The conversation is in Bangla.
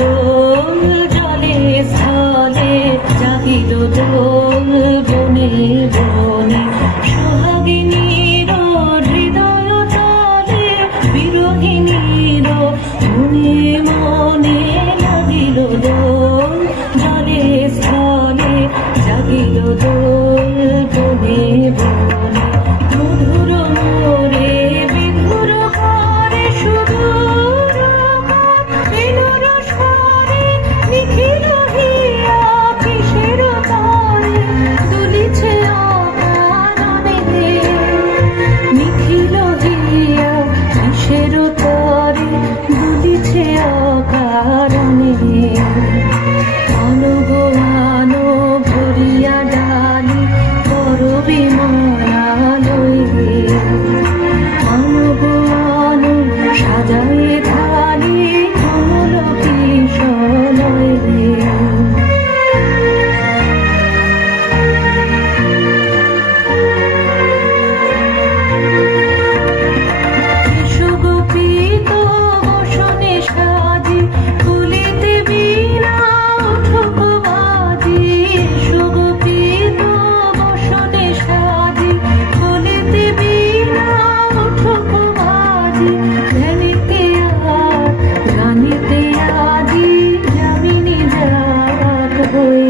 দোল জলে স্থলে জাগিল দোল বনে বনে সোহাগিনীর হৃদয় তলে বিরোহিনীর মনে মনে লাগিল দোল জলে স্থলে জাগিল দোল বনে বনে মধুর মোরে বিধুর করে সুদূর নিখিল হিয়া কিসের তরে দুলিছে অকারণে, নিখিল হিয়া কিসের তরে দুলিছে অকারণে। অনুগোয়ান ভরিয়া ডালি করবি মরালয়ে, অনুগোয়ান সাজায়ে থালি কমল কিশলয়ে। সুগোপিত বসনে সাজি কুলিতে বীণা উঠুক বাজি, সুগোপিত বসনে সাজি কুলিতে বীণা উঠুক বাজি। ধ্যানিতে আর গানিতে আজি যামিনী জাত হয়ে